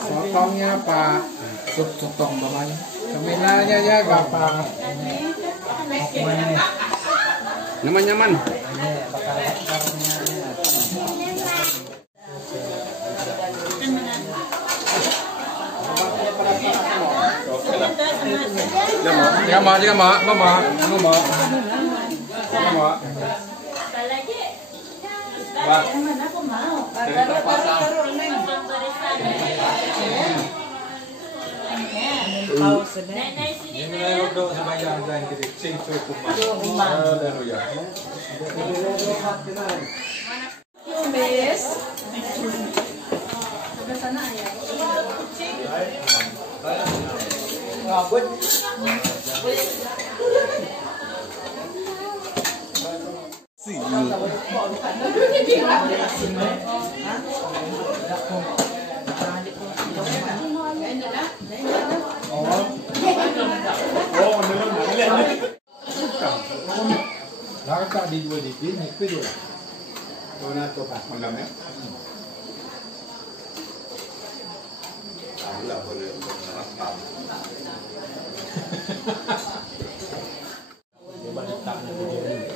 Sotongnya Pak, sup sotong namanya. Cemilanya ya gampang. Nyaman-nyaman. Jangan mau. Nakaka di dua di sini, itu dia. Mana tuh Pak? Mandamnya? Lah boleh rekam. Coba letaknya begini.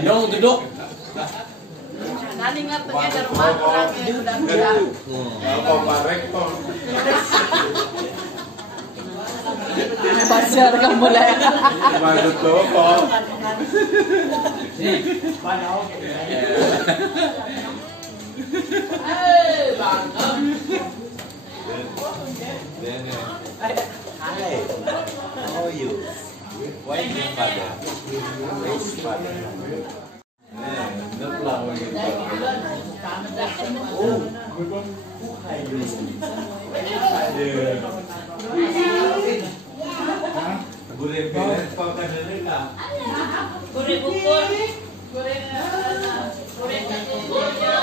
Dong duduk. Nanti ngatanya di rumah orangnya udah bilang. Kalau Pak Rektor. Pasar kamu lah. Masuk toko. Hi. How are you? Why is your father? Where is your father? Oh, boleh beres kau kan mereka. Goreng bubur. Goreng buburnya.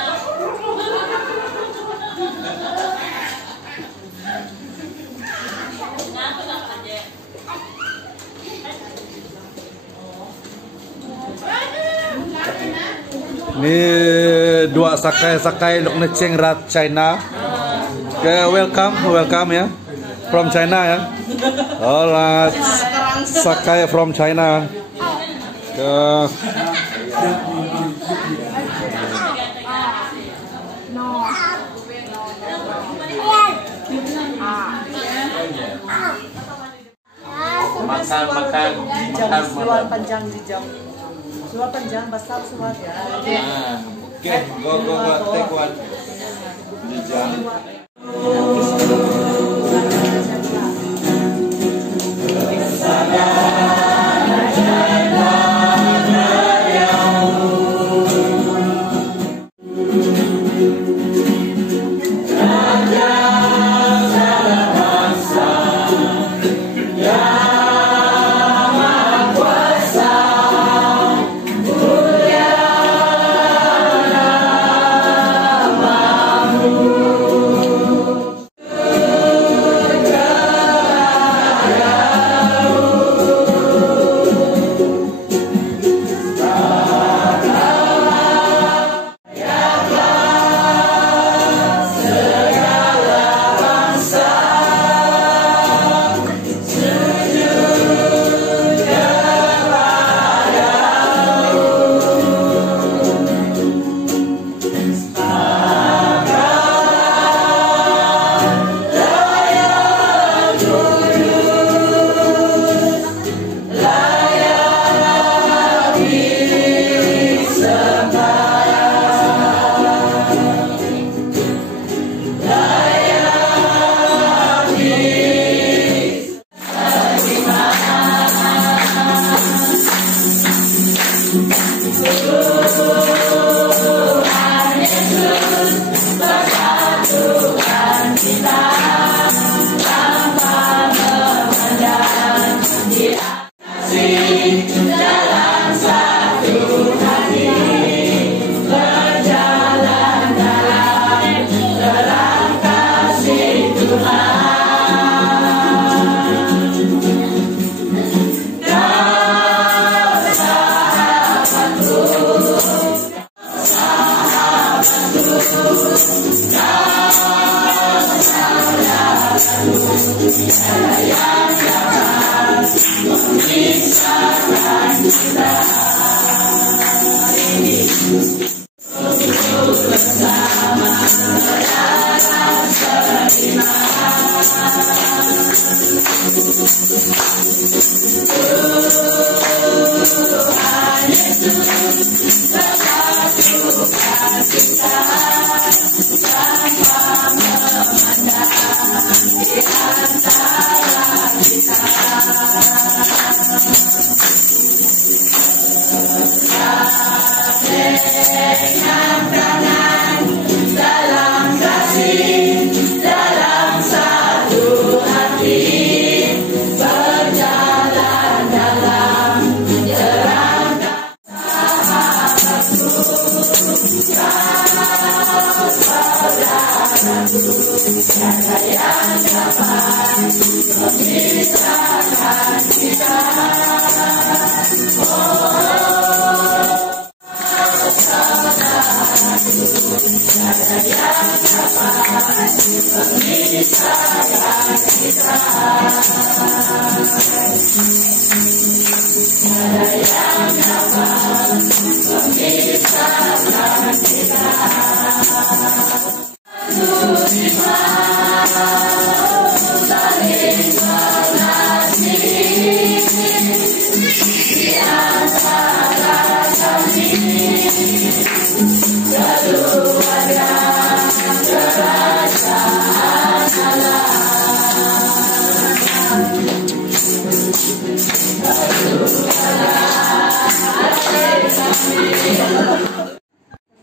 Ini dua sakai luk neceng rat China. Welcome ya. From China ya. Alright. Sakai from China. Makan. Suar panjang di jam. Suar panjang basah suar ya. Okay, go, take one. Dijam.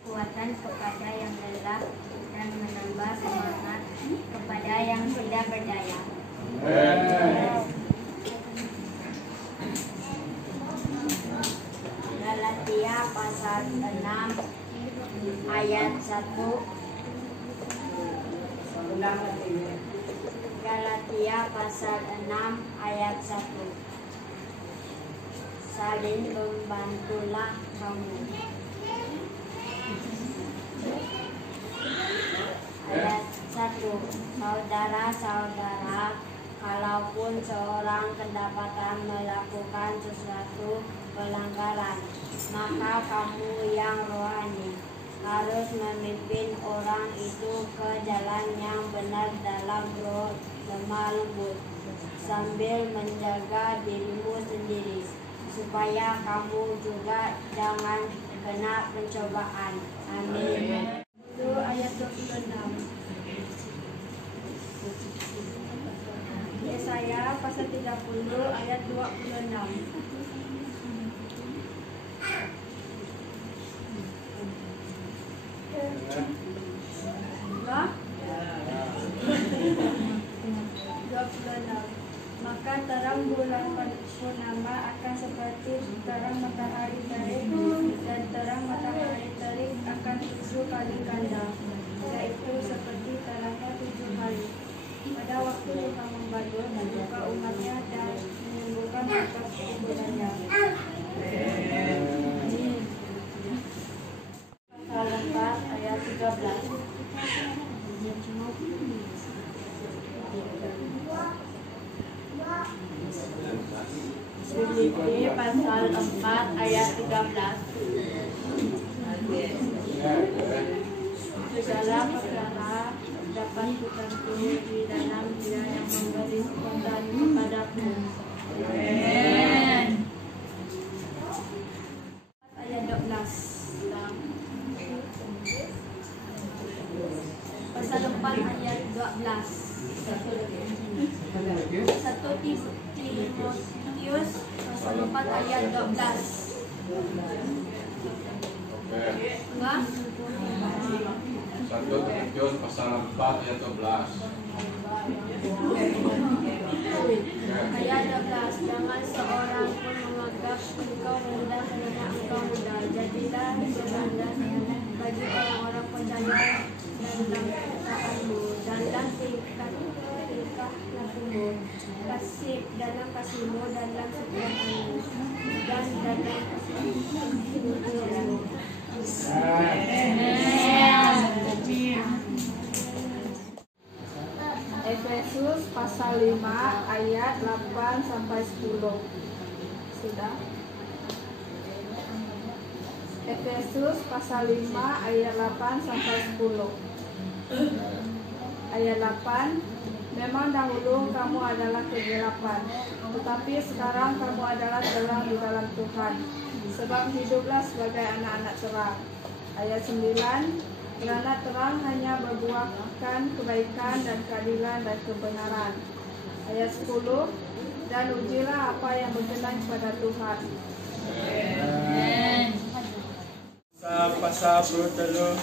Kekuatan kepada yang lelah dan menambah semangat kepada yang tidak berdaya. Galatia pasal 6 ayat 1. Galatia pasal 6 ayat 1. Saling membantulah kamu. Ayat 1. Saudara-saudara, kalaupun seorang kedapatan melakukan sesuatu pelanggaran, maka kamu yang rohani harus memimpin orang itu ke jalan yang benar dalam roh lemah lembut, sambil menjaga dirimu sendiri, supaya kamu juga jangan kena pencobaan. Amin. Itu ayat 26. Yesaya pasal 30 ayat 26. Maka terang bulan purnama akan seperti terang matahari terik, dan terang matahari terik akan 7 kali ganda, yaitu seperti terangnya 7 kali. Pada waktu Tuhan membadul membuka umatnya dan menyembuhkan atas kekuburannya. Pasal 4 ayat 13. Filipi pasal 4 ayat 13. Segala perkara dapat kutentui di dalam Dia yang memberi kekuatan kepadaku. Amen. Ayat 12. Pasal 4 ayat 12. 1 Timotius pasal 4 ayat 12. Enggak? 1 Timotius pasal 4 ayat 12. Ayat 12. Jangan seorang pun menganggap engkau rendah karena engkau muda. Jadilah serendah bagi orang-orang percaya dalam ketaataanmu, dalam tingkah lakumu, kasih dalam kasihmu, dalam kesetiaanmu, dan dalam kasihmu. Efesus pasal 5 ayat 8 sampai 10. Sudah? Efesus pasal 5 ayat 8 sampai 10. Ayat 8, memang dahulu kamu adalah kegelapan, tetapi sekarang kamu adalah terang di dalam Tuhan. Sebab hiduplah sebagai anak-anak terang. Ayat 9, karena terang hanya berbuahkan kebaikan dan keadilan dan kebenaran. Ayat 10, dan ujilah apa yang berkenan kepada Tuhan. Sa pasal 23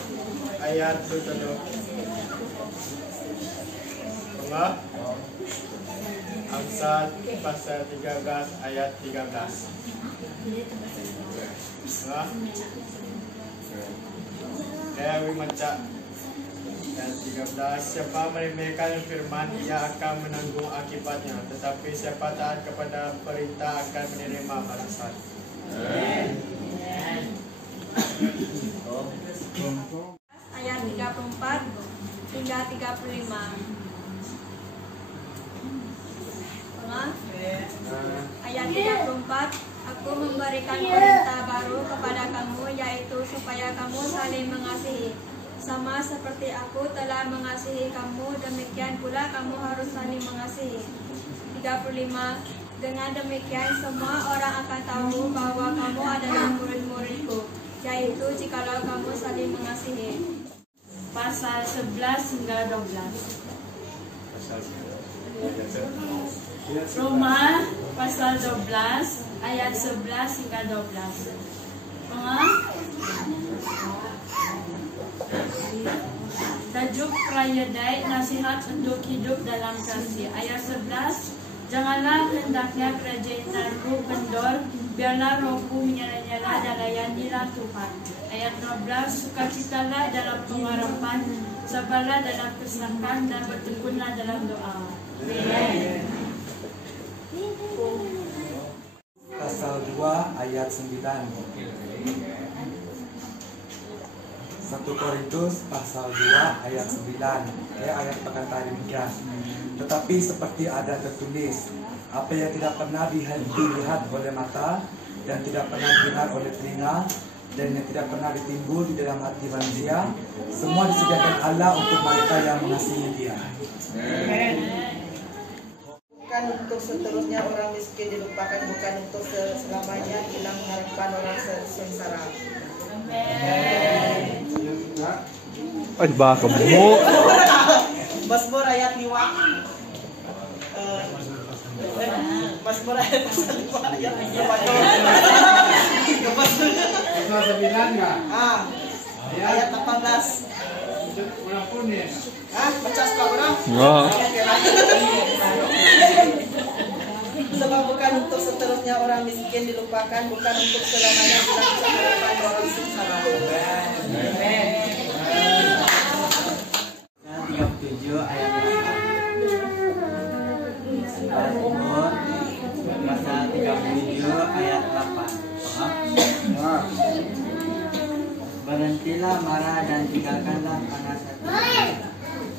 ayat 23. Amsal pasal 13 ayat 13. Dewi Maca dan 13. Siapa meremehkan firman, ia akan menanggung akibatnya, tetapi siapa taat kepada perintah akan menerima balasan. Ayat 34 hingga 35. Ayat 34, aku memberikan perintah baru kepada kamu, yaitu supaya kamu saling mengasihi. Sama seperti aku telah mengasihi kamu, demikian pula kamu harus saling mengasihi. 35, dengan demikian semua orang akan tahu bahwa kamu adalah murid-muridku, yaitu jikalau kamu saling mengasihi. Pasal 11 hingga 12. Roma pasal 12 ayat 11 hingga 12. Tajuk Krayadai, nasihat untuk hidup dalam kasih. Ayat 11, janganlah hendaknya kerajaan kendor, biarlah rohku menyala-nyala dan layanilah Tuhan. Ayat 12, sukacitalah dalam pengharapan, sabarlah dalam kesakan, dan bertekunlah dalam doa. Amen. Pasal 2 ayat 9. 1 Korintus pasal 2 ayat 9. Ayat berkata demikian. Tetapi seperti ada tertulis, apa yang tidak pernah dilihat oleh mata, dan tidak pernah didengar oleh telinga, dan yang tidak pernah ditimbul di dalam hati manusia, semua disediakan Allah untuk mereka yang mengasihi Dia. Bukan untuk seterusnya orang miskin dilupakan, bukan untuk selamanya hilang harapan orang sengsara. Ay, baka mo. Mazmur ayat 5. Mazmur ayat 5 ayat 5. Pasal 9 nggak? Ayat 18. Ulang pun ya. Baca suka orang? Sebab bukan untuk seterusnya orang miskin dilupakan, bukan untuk selamanya hilang harapan orang sengsara. Dan 37 ayat 8. Timur pasal 37 ayat 8. Berhentilah marah dan tinggalkanlah panas hati.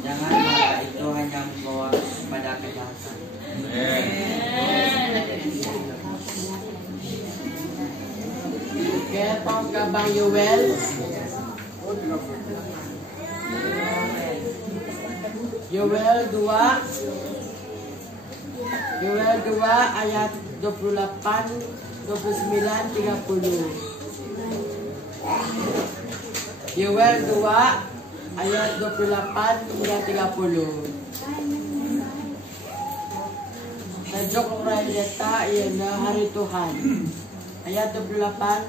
Jangan marah, itu hanya membawa kepada kejahatan. Ketong ka Bang Yoel. Yoel 2 ayat 28, 29, 30. Yoel 2 ayat 28 hingga 30. Tajuk Rayata ialah Hari Tuhan. Ayat 28,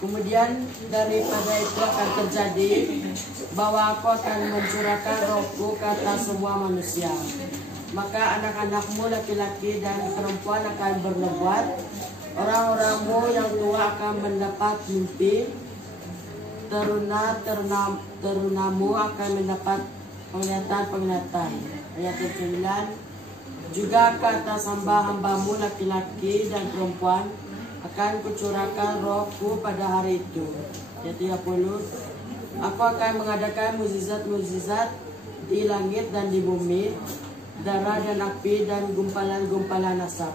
kemudian daripada itu akan terjadi bahwa aku akan mencurahkan rohku ke atas semua manusia. Maka anak-anakmu laki-laki dan perempuan akan bernubuat, orang-orangmu yang tua akan mendapat mimpi, terunamu akan mendapat penglihatan-penglihatan. Ayat 9, juga ke atas hamba-hambamu laki-laki dan perempuan akan kucurahkan rohku pada hari itu. Ayat 30, aku akan mengadakan mukjizat-mukjizat di langit dan di bumi, darah dan api dan gumpalan-gumpalan asap.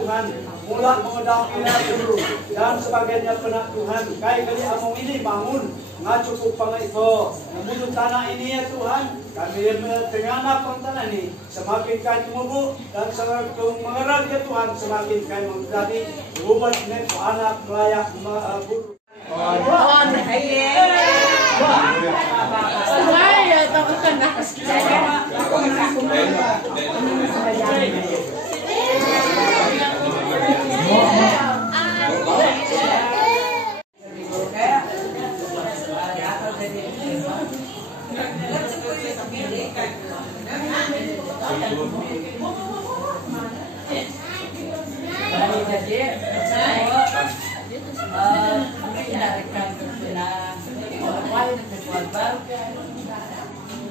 Tuhan, mula mengedakilah dulu dan sebagainya penak Tuhan. Kai kali among ini bangun, ngacukup pangai itu. Namun tanah ini ya Tuhan, kami tengah pang tanah ini semakin kami mubuk dan semakin mengerat ya Tuhan, semakin kami menjadi umat nenek anak melayak guru. Saya takut kena.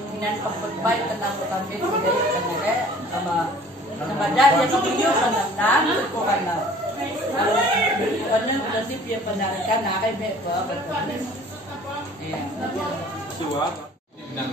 Dengan pagbaybay tentang kami dari kanila sama dahil sa video kanang ko kana ano nasip ya panarikan na kay Beko Siwa. Nang